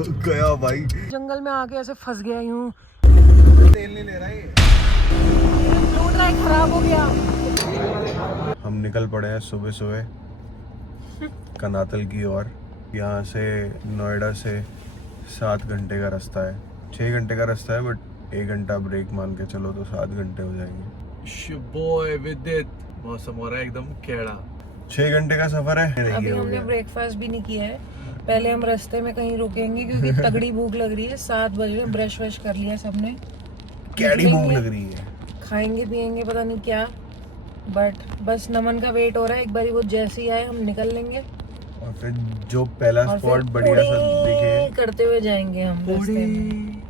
गया भाई, जंगल में आके ऐसे फंस गया यूं। तेल नहीं ले रहा ये। ब्लू ड्राई खराब हो गया। हम निकल पड़े हैं सुबह सुबह कनातल की ओर। यहाँ से नोएडा से 7 घंटे का रास्ता है, 6 घंटे का रास्ता है, बट 1 घंटा ब्रेक मान के चलो तो 7 घंटे हो जाएंगे। बॉय विदित, मौसम हो रहा है एकदम केड़ा। 6 घंटे का सफर है। अभी हमने ब्रेकफास्ट भी नहीं किया है, पहले हम रास्ते में कहीं रुकेंगे क्योंकि तगड़ी भूख लग रही है। 7 बज रहे, ब्रश वश कर लिया सबने, कैडी भूख लग रही है। खाएंगे पिएंगे पता नहीं क्या, बट बस नमन का वेट हो रहा है। एक बारी वो जैसे ही आए हम निकल लेंगे और फिर जो पहला और स्पॉट फिर बढ़िया सा दिखे करते हुए जाएंगे हम रास्ते में।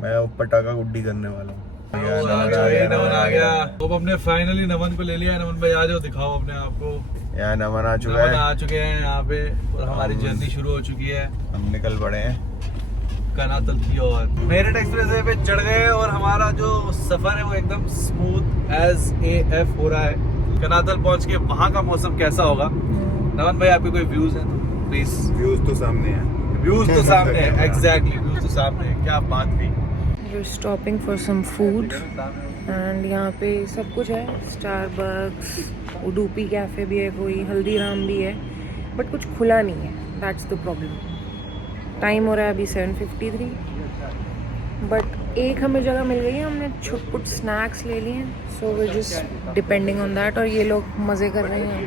मैं पटाखा गुड्डी करने वाला हूँ। नमन आ गया। अब हमने फाइनली नमन को ले लिया है। नमन भाई आ जाओ, दिखाओ अपने आप को। यहाँ नमन आ चुका नमन है, आ चुके हैं यहाँ पे और हमारी जर्नी शुरू हो चुकी है हम निकल पड़े हैं कनातल की ओर। मेरठ एक्सप्रेसवे पे चढ़ गए और हमारा जो सफर है वो एकदम स्मूथ एज AF हो रहा है। कनातल पहुंच के वहाँ का मौसम कैसा होगा? नमन भाई आपके कोई व्यूज हैं तो प्लीज। व्यूज तो सामने है, व्यूज तो सामने है, एग्जैक्टली व्यूज तो सामने है। क्या बात थी। We're stopping for some food and यहाँ पे सब कुछ है। स्टारबक्स, उडुपी कैफे भी है, कोई हल्दीराम भी है, बट कुछ खुला नहीं है। That's the problem. टाइम हो रहा है अभी 7:53, बट एक हमें जगह मिल गई है, हमने छुटपुट स्नैक्स ले लिए हैं, so we just depending on that. और ये लोग मज़े कर रहे हैं।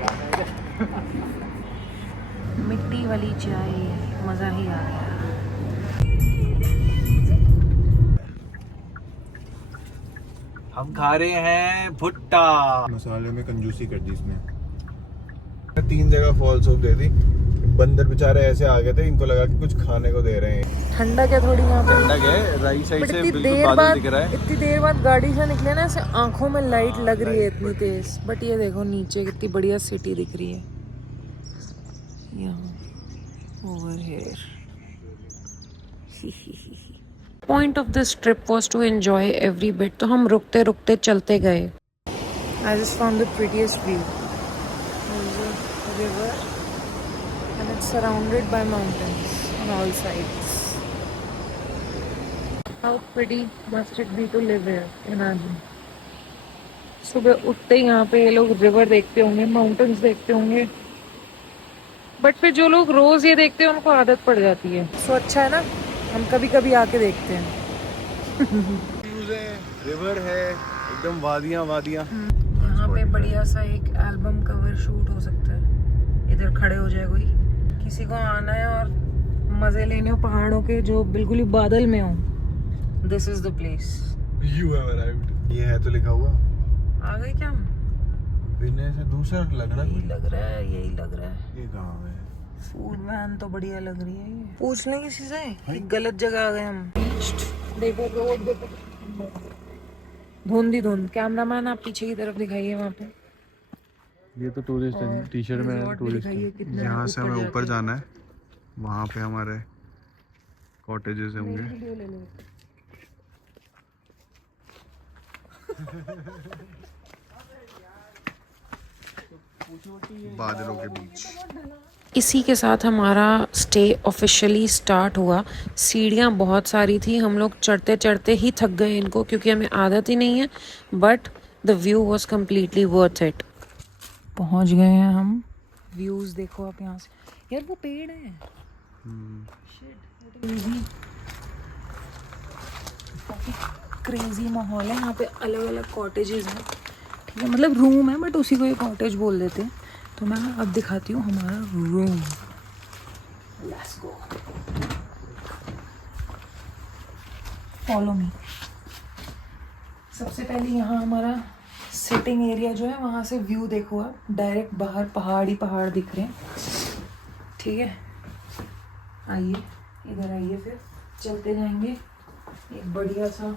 मिट्टी वाली चाय, मज़ा ही आ गया। हम खा रहे हैं भुट्टा। मसाले में कंजूसी कर दी इसने। 3 जगह फॉल्स ऑफ दे दी। बंदर बेचारे ऐसे आ गए थे, इनको लगा कि कुछ खाने को दे रहे हैं। ठंडक है थोड़ी यहाँ पे, ठंडक है, राइट साइड से इतनी बिल्कुल देर बादल बाद दिख रहा है। इतनी देर बाद गाड़ी से निकले ना, ऐसे आंखों में लाइट लग रही है इतनी तेज। बट ये देखो नीचे कितनी बढ़िया सिटी दिख रही है यहाँ over here. Point of this trip was to enjoy every bit. तो हम रुकते रुकते चलते गए। I just found the prettiest view, river and it's surrounded by mountains on all sides. How pretty must it be to live here? Imagine. सुबह उठते ही यहाँ पे ये लोग रिवर देखते होंगे, माउंटेन्स देखते होंगे, बट फिर जो लोग रोज ये देखते हैं उनको आदत पड़ जाती है। सो अच्छा है ना, हम कभी कभी आके देखते हैं। रिवर है, एकदम वादियाँ वादियाँ। यहाँ पे बढ़िया सा एक एल्बम कवर शूट हो सकता है। इधर खड़े हो जाए कोई, किसी को आना है और मजे लेने हो पहाड़ों के जो बिल्कुल ही बादल में हो, this is the place. You have arrived. ये है तो लिखा हुआ। आ गए क्या हम? बिना से दूसरा लग रहा यही लग रहा है, यही लग रहा है। ये कहाँ है? फूड वैन तो बढ़िया लग रही है। ये पूछ लें किसी से, गलत जगह आ गए हम। देखो रोड देखो, धुंध ही धुंध। कैमरामैन आप पीछे की तरफ दिखाइए, वहाँ पे ये तो टूरिस्ट है, टी-शर्ट में है, टूरिस्ट है। यहाँ से हमें ऊपर जाना है, वहाँ पे हमारे कॉटेजेस होंगे। बादलों के बीच। इसी के साथ हमारा स्टे ऑफिशियली स्टार्ट हुआ। सीढ़ियाँ बहुत सारी थी, हम लोग चढ़ते चढ़ते ही थक गए इनको, क्योंकि हमें आदत ही नहीं है, but the view was completely worth it. पहुँच गए हैं हम। व्यूज़ देखो आप यहाँ से। यार वो पेड़ है, क्रेजी माहौल है यहाँ पे। अलग अलग कॉटेजेस हैं, ठीक है, मतलब रूम है बट उसी को ये कॉटेज बोल देते हैं। तो मैं अब दिखाती हूँ हमारा room. Let's go, follow me. सबसे पहले यहाँ हमारा सिटिंग एरिया जो है, वहाँ से व्यू देखो आप, डायरेक्ट बाहर पहाड़ ही पहाड़ दिख रहे हैं, ठीक है। आइए इधर आइए, फिर चलते जाएंगे। एक बढ़िया सा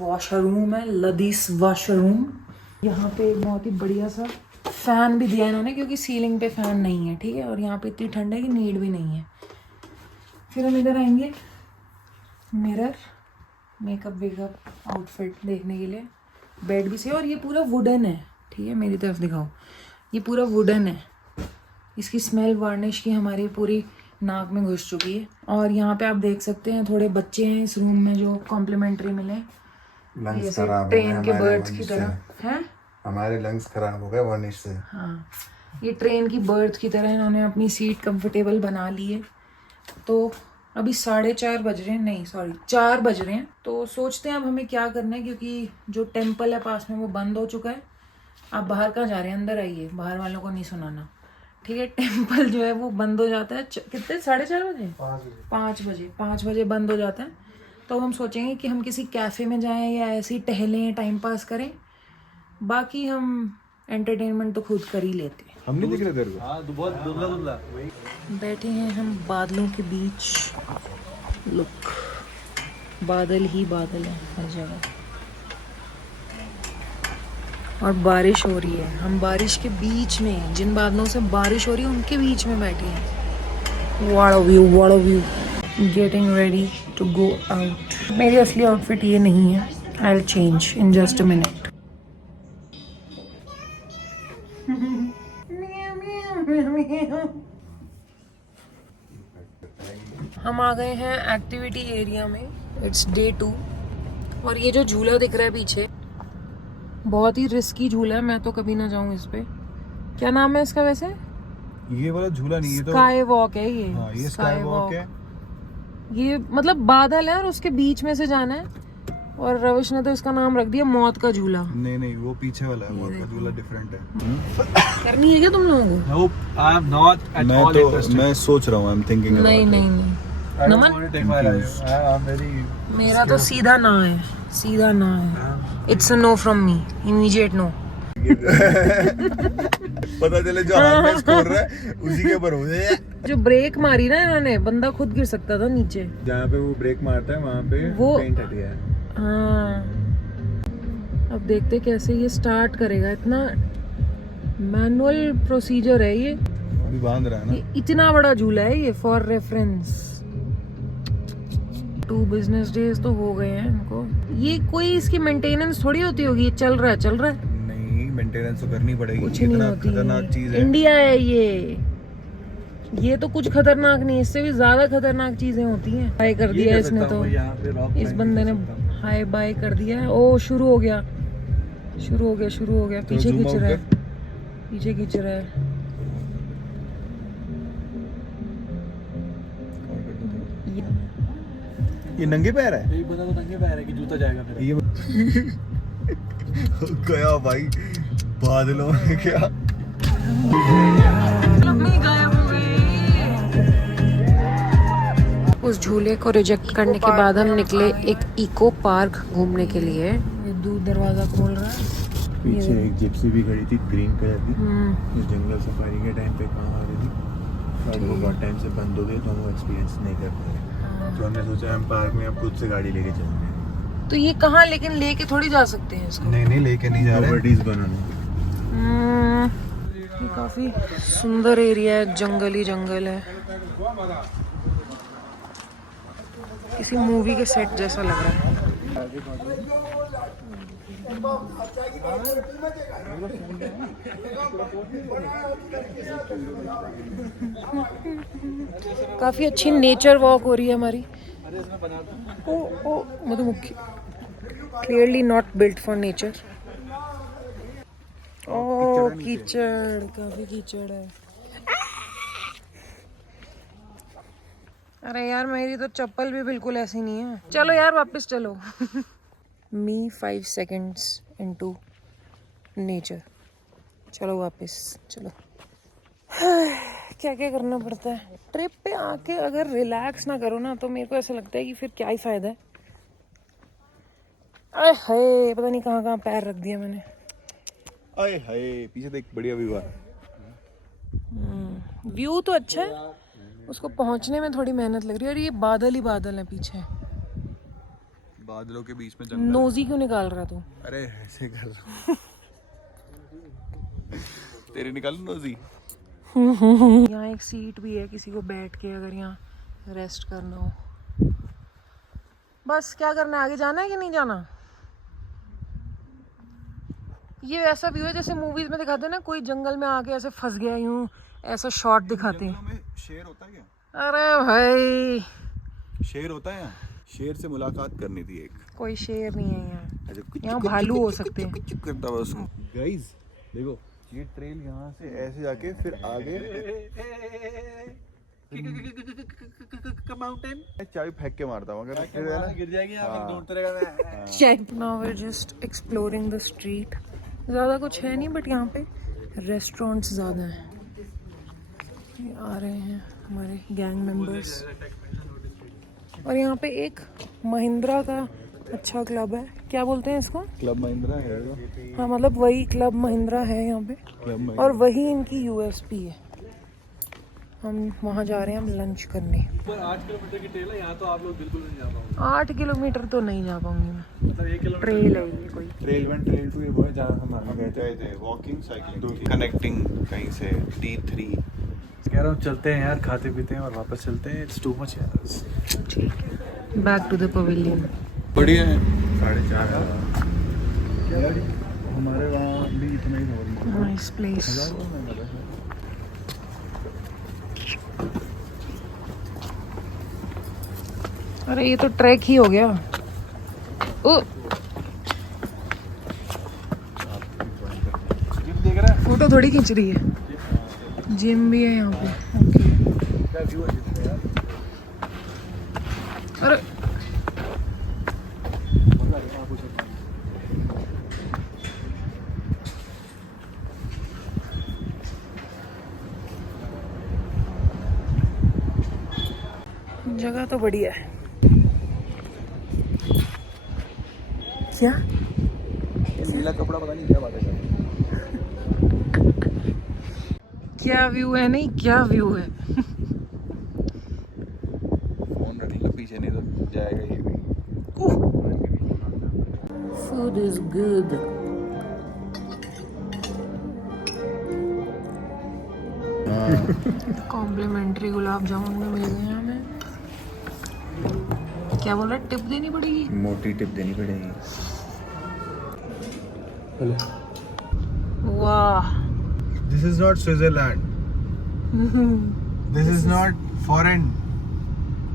वॉशरूम है, लदीस वॉशरूम। यहाँ पे एक बहुत ही बढ़िया सा फैन भी दिया इन्होंने, क्योंकि सीलिंग पे फैन नहीं है, ठीक है। और यहाँ पे इतनी ठंड है कि नीड भी नहीं है। फिर हम इधर आएंगे, मिरर, मेकअप वेकअप आउटफिट देखने के लिए। बेड भी सही, और ये पूरा वुडन है, ठीक है। मेरी तरफ दिखाओ, ये पूरा वुडन है। इसकी स्मेल वार्निश की हमारी पूरी नाक में घुस चुकी है। और यहाँ पे आप देख सकते हैं थोड़े बच्चे हैं इस रूम में जो कॉम्प्लीमेंट्री मिले, लंग्स खराब हो गए ट्रेन के हमारे बर्ड्स की वर्निश तरह से। हैं। हमारे लंग्स खराब हो गए वर्निश से। हाँ, ये ट्रेन की बर्थ की तरह इन्होंने अपनी सीट कंफर्टेबल बना ली है। तो अभी 4:30 बज रहे हैं, नहीं सॉरी 4 बज रहे हैं। तो सोचते हैं अब हमें क्या करना है, क्योंकि जो टेम्पल है पास में वो बंद हो चुका है। आप बाहर कहाँ जा रहे हैं, अंदर आइए, बाहर वालों को नहीं सुनाना, ठीक है। टेम्पल जो है वो बंद हो जाता है कितने 4:30 बजे, 5 बजे बंद हो जाता है। तो हम सोचेंगे कि हम किसी कैफ़े में जाएं या ऐसे ही टहलें, टाइम पास करें। बाकी हम एंटरटेनमेंट तो खुद कर ही लेते हैं। हम नहीं दिख रहे तेरे को? हाँ बहुत दुबला दुबला। बैठे हैं हम बादलों के बीच। लुक, बादल ही बादल है हर जगह, और बारिश हो रही है। हम बारिश के बीच में, जिन बादलों से बारिश हो रही है उनके बीच में बैठे हैं। What a view, what a view. Getting ready to go out. मेरी असली आउटफिट ये नहीं है, I will change in just a minute. हम आ गए हैं एक्टिविटी एरिया में। इट्स डे 2 और ये जो झूला दिख रहा है पीछे, बहुत ही रिस्की झूला है। मैं तो कभी ना जाऊं इस पे। क्या नाम है इसका वैसे? ये वाला झूला नहीं है तो स्काई वॉक है ये। हाँ, ये स्काई वॉक है। ये मतलब बादल है और उसके बीच में से जाना है। और रविश ने तो इसका नाम रख दिया मौत का झूला। नहीं वो पीछे वाला है, मौत का झूला डिफरेंट है। करनी है क्या तुम लोगों को? Nope, I am not at all interested. मैं सोच रहा हूँ, आई एम थिंकिंग नहीं नहीं नहीं, I don't Naman? want to take my life. I am very. मेरा तो सीधा ना है, सीधा ना है। It's a no from me, immediate no. पता चले जो हाथ में स्कोर रहा है उसी के ऊपर हो जाए। जो ब्रेक मारी ना इन्होंने, बंदा खुद गिर सकता था नीचे। जहाँ पे वो ब्रेक मारता है वहाँ पे वो- पेंट हट गया है। हाँ, अब देखते कैसे ये स्टार्ट करेगा। इतना मैनुअल प्रोसीजर है ये। अभी बांध रहा है ना। ये इतना बड़ा झूला है ये, फॉर रेफरेंस। 2 बिजनेस डेज तो हो गए हैं इनको। ये कोई इसकी मेंटेनेंस थोड़ी होती होगी, ये चल रहा है। नहीं, मेंटेनेंस तो करनी पड़ेगी। कुछ नहीं इतना होती खतरनाक चीज है। इंडिया है ये तो कुछ खतरनाक नहीं, इससे भी ज्यादा खतरनाक चीजें होती हैं। हाय कर दिया इसने तो, इस बंदे ने हाय बाय कर दिया है। ओ शुरू हो गया। पीछे zoom खींच out रहा है, कर। पीछे खींच रहा है। ये नंगे पैर है। एक बंदा तो नंगे पैर है कि जूता जाएगा मेरा। ये गया भाई बादलों में क्या। उस झूले को रिजेक्ट करने के बाद हम निकले एक इको पार्क घूमने के लिए। ये दूर दरवाजा खोल रहा है। पीछे एक जिप्सी भी खड़ी थी ग्रीन कलर की। इस जंगल सफारी के टाइम पे कहाँ आ रही थी, और वो बहुत टाइम से बंद हो गई तो हम वो एक्सपीरियंस नहीं कर पाए। तो हमने सोचा हम पार्क में अब खुद से गाड़ी लेके चलेंगे। तो ये कहाँ लेकिन लेके थोड़ी जा सकते हैं इसको। नहीं लेके नहीं जा रहे, प्रॉपर्टीज बनाने। ये काफी सुंदर एरिया है, जंगल ही जंगल है। किसी मूवी के सेट जैसा लग रहा है। काफी अच्छी नेचर वॉक हो रही है हमारी। ओ मधुमक्खी, clearly not built for nature. ओ कीचड़, काफी कीचड़ है। अरे यार मेरी तो चप्पल भी बिल्कुल ऐसी नहीं है। चलो यार वापस चलो। मी 5 seconds into नेचर। चलो वापस चलो। क्या क्या करना पड़ता है ट्रिप पे आके। अगर रिलैक्स ना करो ना तो मेरे को ऐसा लगता है कि फिर क्या ही फायदा है। अरे हाय, पता नहीं कहाँ कहाँ पैर रख दिया मैंने। अरे हाय, पीछे देख, बढ़िया व्यू है। व्यू तो अच्छा है, उसको पहुंचने में थोड़ी मेहनत लग रही है। और ये बादल ही बादल है पीछे। बादलों के बीच में जंगल। नोजी क्यों निकाल रहा तू? अरे ऐसे कर रहा तेरे निकाल नोजी। यहाँ एक सीट भी है, किसी को बैठ के अगर यहाँ रेस्ट करना हो। बस क्या करना है, आगे जाना है कि नहीं जाना? ये ऐसा व्यू है जैसे मूवीज में दिखाते हैं ना, कोई जंगल में आके ऐसे फंस गया यूं, ऐसा शॉट दिखाते हैं। में शेर होता है क्या? अरे भाई शेर होता है यहाँ, शेर से मुलाकात करनी थी एक। कोई शेर नहीं है यहाँ, अच्छा, कुछ यहाँ भालू हो सकते हैं। कुछ करता हुआ उसको। गाइस देखो, ये ट्रेल यहाँ से ऐसे जाके फिर आगे माउंटेन चाबी फेंक के मारता हूँ अगर फिर है ना। गिर जाएगी यहाँ ढूंढते रहेगा। Check now we are just exploring the street. ज़्यादा कुछ है नहीं बट यहाँ पे रेस्टोरेंट्स ज़्यादा हैं। ये आ रहे हैं हमारे गैंग मेंबर्स। और यहाँ पे एक महिंद्रा का अच्छा क्लब है, क्या बोलते हैं इसको? क्लब महिंद्रा है। हाँ मतलब वही क्लब महिंद्रा है यहाँ पे, और वही इनकी यूएसपी है। हम वहाँ जा रहे हैं हम लंच करने। पर 8 किलोमीटर की ट्रेल है, यहाँ तो आप लोग बिल्कुल नहीं जा पाओगे। 8 किलोमीटर तो नहीं जा पाऊंगी मैं, मतलब 1 किलोमीटर ट्रेल है ये कोई। ट्रेल 1 ट्रेल 2 ये वो है जहाँ हम आने गए थे वॉकिंग साइकिलिंग कनेक्टिंग कहीं से D3। कह रहा हूँ चलते हैं यार, खाते पीते हैं और वापस चलते हैं। इट्स टू मच यार। ठीक है, बैक टू द पवेलियन। बढ़िया है। 4,500 हमारे वहाँ भी इतना ही नॉर्मल। Nice place. अरे ये तो ट्रैक ही हो गया। ओ देख रहा है फोटो थोड़ी खींच रही है। जिम भी है यहाँ पे। ओके। क्या व्यू है जिसमें यार। अरे मजा आएगा वहाँ कुछ। जगह तो बढ़िया है। क्या नीला कपड़ा पता नहीं क्या बात है। क्या व्यू है? नहीं क्या व्यू है। फोन रखेगा पीछे नहीं तो जाएगा ये भी। Food is good. Complementary gulab jamun में मिल गए हमें। क्या बोल रहा है, टिप देनी पड़ेगी? मोटी टिप देनी पड़ेगी। वाह। This is not Switzerland. This is not foreign.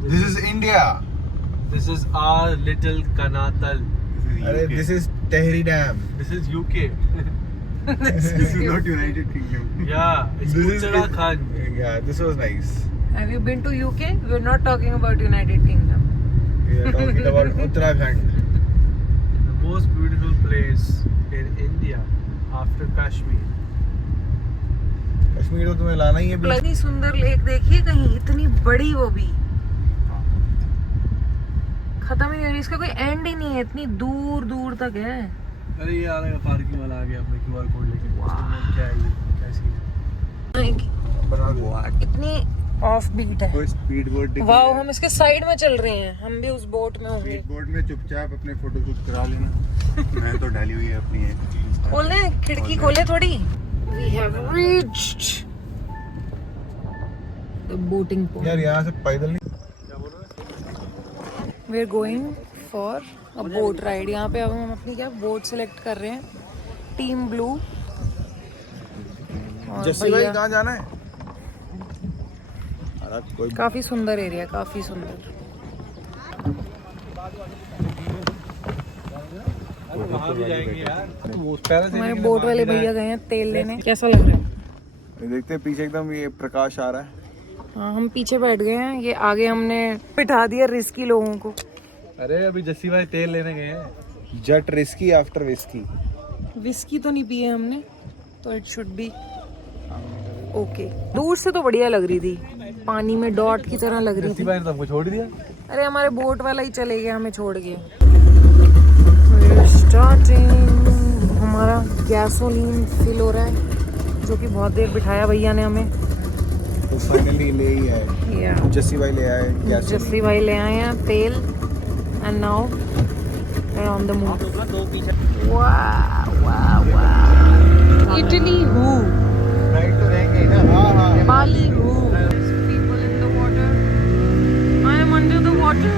This is India. This is our little Kanatal. अरे this is Tehri Dam. This is UK. This is not United Kingdom. Yeah, it's This is Uttarakhand. Yeah, this was nice. Have you been to UK? We're not talking about United Kingdom. We are talking about Uttarakhand. The most beautiful place in India after Kashmir. Kashmir तो तुम्हें लाना ही है। इतनी सुंदर lake देखिए कहीं, इतनी बड़ी, वो भी खत्म ही नहीं हो रही, इसका कोई एंड ही नहीं है, इतनी दूर दूर तक है। अरे ये आ रहा है पार्किंग वाला, आ गया अपने QR कोड लेके। क्या है ये, कैसी है? इतनी ऑफ बीट है। कोई स्पीड बोट दिख वाओ, हम इसके साइड में चल रहे हैं, हम भी उस बोट में होंगे। स्पीड बोट में चुपचाप अपने फोटो शूट करा लेना। मैं तो डाली हुई है अपनी एक। खोले खिड़की, खोले थोड़ी। We have reached the boating point. यार यहाँ से पैदल नहीं। We are going for a boat ride. यहाँ पे अब हम अपनी क्या बोट सिलेक्ट कर रहे हैं, टीम ब्लू। जस्सी भाई कहाँ जाना है? अरे कोई काफी सुंदर एरिया, काफी सुंदर। वहाँ भी जाएंगे यार। वो पहले से हमारे बोट वाले भैया गए हैं तेल लेने। कैसा लग रहा है? देखते हैं पीछे एकदम ये प्रकाश आ रहा है। हाँ, हम पीछे बैठ गए हैं, ये आगे हमने बिठा दिया रिस्की लोगों को। अरे अभी जस्सी भाई तेल लेने गए हैं। जट रिस्की आफ्टर विस्की। विस्की तो नहीं पिए हमने, तो इट शुड बी ओके। दूर से तो बढ़िया लग रही थी, पानी में डॉट की तरह लग रही जस्सी थी। भाई ने तो हमको छोड़ दिया। अरे हमारे बोट वाला ही चले गया हमें छोड़ के। स्टार्टिंग, हमारा गैसोलीन फिल हो रहा है, जो कि बहुत देर बिठाया भैया ने हमें। तो फाइनली ले ही आए। या जस्सी भाई ले आए। जस्सी भाई ले आए हैं तेल, and now we are on the move. वाह वाह वाह। इटली हूँ, राइट तो रहेंगे ना। हाँ हाँ। बाली हूँ। People in the water. I am under the water.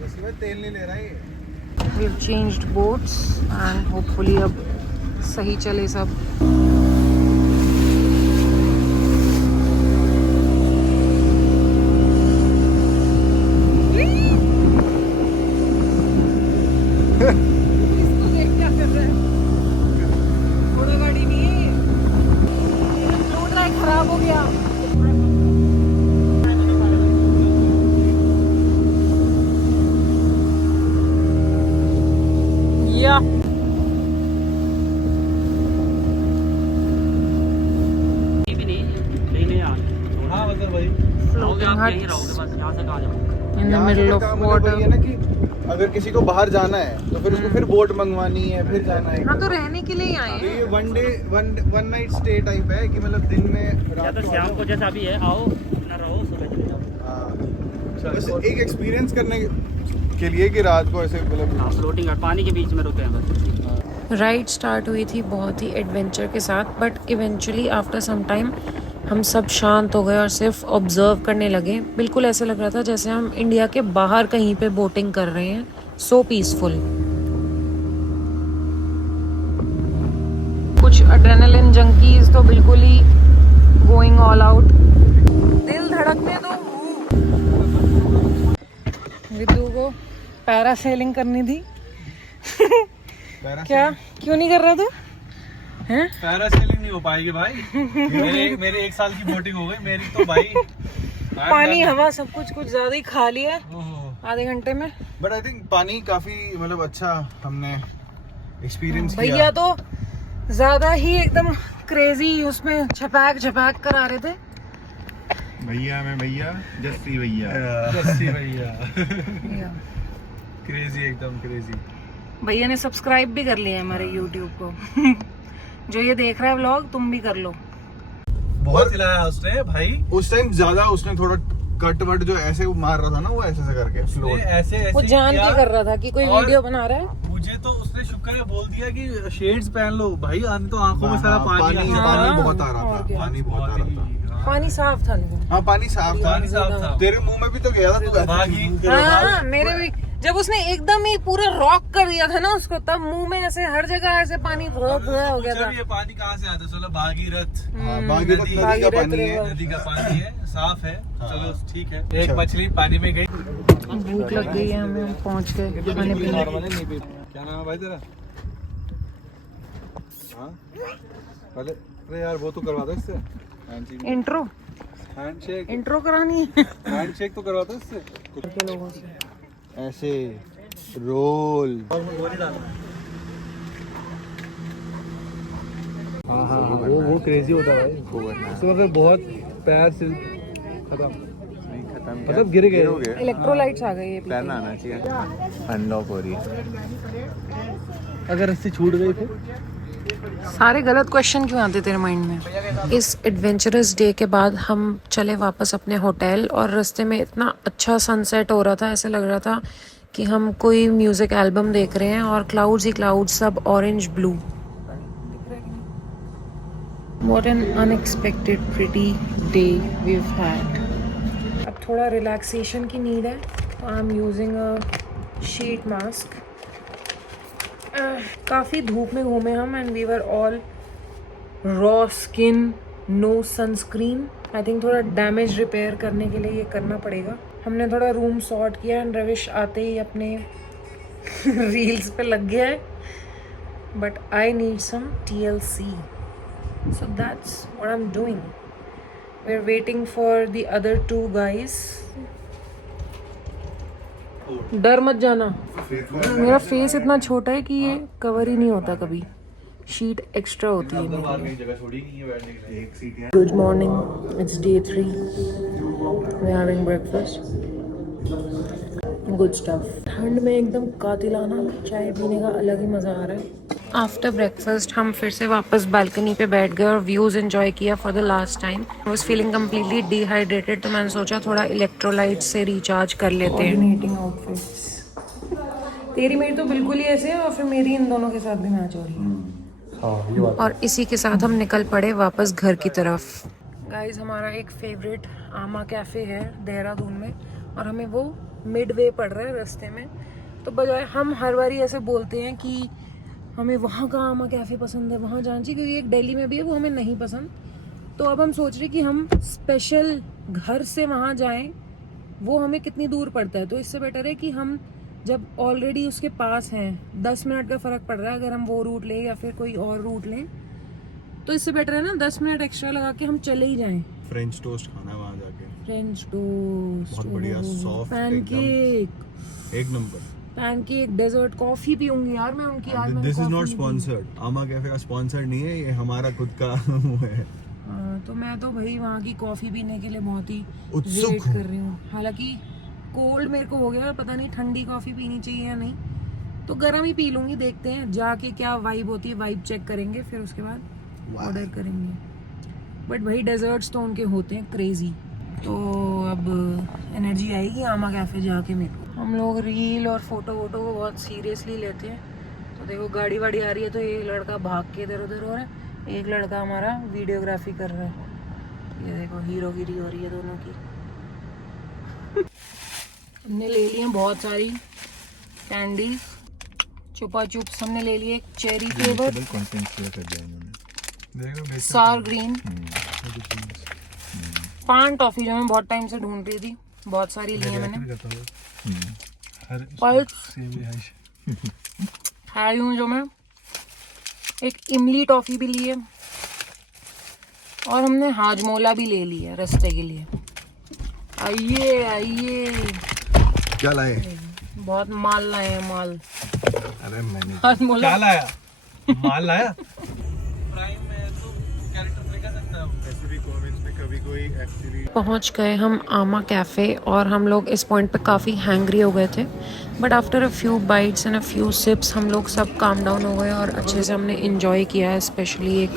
Jassi भाई तेल नहीं ले रहा है। We've changed boats and hopefully अब सही चले सब। भाई। floating huts in the middle of ये water. ना कि अगर किसी को बाहर जाना है तो फिर उसको फिर बोट मंगवानी है, फिर जाना है। हाँ तो रहने के लिए ही आए तो हैं। ये वन नाइट स्टे टाइप है कि मतलब दिन में रात को शाम को जैसा भी है आओ अपना रहो सुबह चले जाओ। हाँ, बस एक एक्सपीरियंस करने के लिए कि रात को ऐसे मतलब हाँ फ्लोटिंग है, पानी के बीच में रुके हैं बस। राइड स्टार्ट हुई थी बहुत ही एडवेंचर के साथ, but eventually after some time हम सब शांत हो गए और सिर्फ ऑब्जर्व करने लगे। बिल्कुल ऐसे लग रहा था जैसे हम इंडिया के बाहर कहीं पे बोटिंग कर रहे हैं। सो पीसफुल। कुछ एड्रेनलिन जंकीज तो बिल्कुल ही गोइंग ऑल आउट। दिल धड़कने दो। विद्यु को पैरासेलिंग करनी थी। क्या क्यों नहीं कर रहा तू? हैं? पैरासेलिंग नहीं हो पाएगी भाई। मेरे 1 साल की बोटिंग हो गई मेरी तो भाई। पानी हवा सब कुछ ज्यादा ही खा लिया आधे घंटे में। बट आई थिंक पानी काफी मतलब अच्छा हमने एक्सपीरियंस किया। भैया तो ज्यादा ही एकदम क्रेजी उसमें छपाक कर आ रहे थे। भैया मैं भैया जस्सी भैया भैया क्रेजी, एकदम क्रेजी। भैया ने सब्सक्राइब भी कर लिया है हमारे YouTube को। जो ये देख रहा है व्लॉग तुम भी कर लो। बहुत हिलाया उसने भाई। उस टाइम ज्यादा उसने थोड़ा कट वट जो ऐसे मार रहा था ना, वो ऐसे करके फ्लोट ऐसे वो जान के कर रहा था कि कोई और वीडियो बना रहा है। मुझे तो उसने शुक्र है बोल दिया कि शेड्स पहन लो भाई, तो आंखों में सारा पानी पानी आ रहा हाँ, बहुत आ रहा और था। क्या। पानी बहुत आ रहा था। पानी साफ था लेकिन। हाँ पानी साफ था। पानी साफ था। तेरे मुंह में भी तो गया था तू भागी। हाँ मेरे भी जब उसने एकदम ही पूरा रॉक कर दिया था ना उसको, तब मुंह में ऐसे हर जगह ऐसे पानी बहुत हो गया था। ये पानी कहाँ से आता है? चलो भागीरथ भागीरथ नदी का भागीरथ पानी है। river। नदी का पानी है, साफ है। चलो ठीक है। एक मछली पानी में गई। भूख लग गई है हमें, पहुंच गए खाने पीने। क्या नाम है भाई तेरा? हाँ पहले अरे यार वो तो करवा दो इससे इंट्रो हैंडशेक करानी है हैंडशेक तो करवा दो इससे के लोगों से। ऐसे रोल। हाँ हाँ वो क्रेजी होता है भाई। उसमें फिर बहुत पैर से खत्म मतलब गिर गए। इलेक्ट्रोलाइट्स आ गई है पीछे। आना चाहिए। अनलॉक हो रही है। अगर रस्सी छूट गई फिर? सारे गलत क्वेश्चन क्यों आते तेरे माइंड में? इस एडवेंचरस डे के बाद हम चले वापस अपने होटल, और रास्ते में इतना अच्छा सनसेट हो रहा था, ऐसे लग रहा था कि हम कोई म्यूजिक एल्बम देख रहे हैं, और क्लाउड्स ही क्लाउड्स, सब orange blue. What an unexpected pretty day we've had. अब थोड़ा रिलैक्सेशन की नीड है, तो I am using a sheet mask. काफ़ी धूप में घूमे हम, and we were all raw skin, no sunscreen. I think थोड़ा डैमेज रिपेयर करने के लिए ये करना पड़ेगा। हमने थोड़ा रूम सॉर्ट किया, एंड रविश आते ही अपने रील्स पे लग गया है, but I need some TLC, so that's what I'm doing. We're waiting for the other 2 guys. डर मत जाना, मेरा फेस इतना छोटा है कि ये कवर ही नहीं होता कभी, शीट एक्स्ट्रा होती है मेरे लिए। Good morning, it's day 3, we're having breakfast, good stuff. ठंड में एकदम कातिलाना चाय पीने का अलग ही मज़ा आ रहा है। आफ्टर ब्रेकफास्ट हम फिर से वापस बालकनी पे बैठ गए और व्यूज़ एंजॉय किया for the last time. I was feeling completely dehydrated, तो मैंने सोचा थोड़ा इलेक्ट्रोलाइट से रिचार्ज कर लेते हैं। कोऑर्डिनेटिंग आउटफिट्स, तेरी मेरी तो बिल्कुल ही ऐसे है, और फिर मेरी इन दोनों के साथ भी मैच हो रही है। और इसी के साथ हम निकल पड़े वापस घर की तरफ। गाइस, हमारा एक फेवरेट आमा कैफ़े है देहरादून में, और हमें वो मिड वे पड़ रहा है रास्ते में। तो बजाय हम हर बारी ऐसे बोलते हैं कि हमें वहाँ का आमा कैफ़े पसंद है, वहाँ जाना चाहिए, क्योंकि एक दिल्ली में भी है, वो हमें नहीं पसंद। तो अब हम सोच रहे कि हम स्पेशल घर से वहाँ जाएं, वो हमें कितनी दूर पड़ता है। तो इससे बेटर है कि हम जब ऑलरेडी उसके पास हैं, 10 मिनट का फ़र्क पड़ रहा है अगर हम वो रूट लें या फिर कोई और रूट लें, तो इससे बेटर है ना 10 मिनट एक्स्ट्रा लगा के हम चले ही जाएं। फ्रेंच टोस्ट खाना है वहाँ जाके, फ्रेंच टोस्ट, बहुत बढ़िया, सॉफ्ट, पैनकेक, एक नंबर। पैनकेक, डेजर्ट, कॉफी पीऊंगी यार मैं उनकी। यार दिस इज नॉट स्पॉन्सर्ड, आमा कैफे का स्पॉन्सर्ड नहीं है ये, हमारा खुद का वो है। तो मैं तो भाई वहाँ की कॉफ़ी पीने के लिए बहुत ही उत्सुक वेट हूँ। कर रही हूँ। हालांकि कोल्ड मेरे को हो गया, पता नहीं ठंडी कॉफ़ी पीनी चाहिए या नहीं, तो गर्म ही पी लूँगी। देखते हैं जाके क्या वाइब होती है, वाइब चेक करेंगे फिर उसके बाद ऑर्डर करेंगे। बट भाई डेजर्ट्स तो उनके होते हैं क्रेजी, तो अब एनर्जी आएगी आमा कैफ़े जाके मेरे को। हम लोग रील और फोटो वोटो को बहुत सीरियसली लेते हैं। तो देखो गाड़ी वाड़ी आ रही है तो ये लड़का भाग के इधर उधर हो रहा है, एक लड़का हमारा वीडियोग्राफी कर रहा है। ये देखो हीरोगिरी हो रही है दोनों की। हमने ले ली हैं बहुत सारी कैंडीज, चुपा चुप्स हमने ले लिए, एक चेरी फ्लेवर, कंटेंट शेयर कर दिया इन्होंने। सार ग्रीन, पान टॉफी जो मैं बहुत टाइम से ढूंढ रही थी, बहुत सारी ली है मैंने। पल्स खाई हूँ जो मैं, एक इमली टॉफी भी ली है और हमने हाजमोला भी ले ली है रास्ते के लिए। आइए आइए, क्या लाए? बहुत माल लाए हैं, माल। अरे मैंने हाजमोला क्या लाया? माल लाया? प्राइम में तो कैरेक्टर प्ले कर सकता है वो। ऐसे भी कमेंट्स में कभी कोई एक्चुअली पहुंच गए हम आमा कैफ़े और हम लोग इस पॉइंट पे काफ़ी हैंग्री हो गए थे, but after a few bites and a few sips हम लोग सब काम डाउन हो गए और अच्छे से हमने इन्जॉय किया है। स्पेशली एक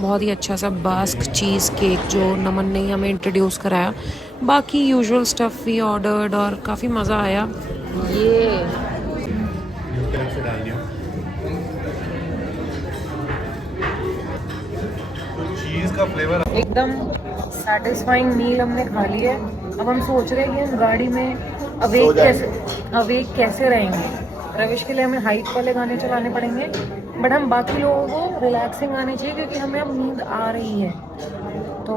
बहुत ही अच्छा सा बास्क चीज़ केक जो नमन ने ही हमें इंट्रोड्यूस कराया। बाकी यूजुअल स्टफ़ भी ऑर्डर्ड और काफ़ी मज़ा आया। ये न्यू तरफ से डाल दिया। चीज का फ्लेवर एकदम सैटिस्फाइंग मील हमने खा ली है। अब हम सोच रहे हैं कि हम गाड़ी में अवेक कैसे रहेंगे। रविश के लिए हमें हाइट वाले गाने चलाने पड़ेंगे, बट हम बाकी लोगों को रिलैक्सिंग गाने चाहिए क्योंकि हमें अब नींद आ रही है, तो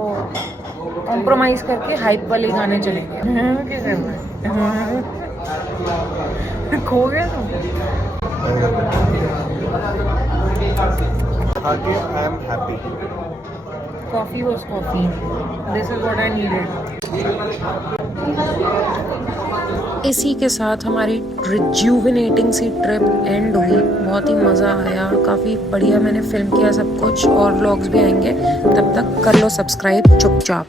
कॉम्प्रोमाइज़ करके हाइप वाले गाने चलेंगे। क्या करना है? खो गया आगे I am happy. Coffee was coffee, this is what I needed. इसी के साथ हमारी रिज्यूविनेटिंग सी ट्रिप एंड हुई। बहुत ही मज़ा आया, काफ़ी बढ़िया मैंने फिल्म किया सब कुछ, और व्लॉग्स भी आएंगे। तब तक कर लो सब्सक्राइब चुपचाप।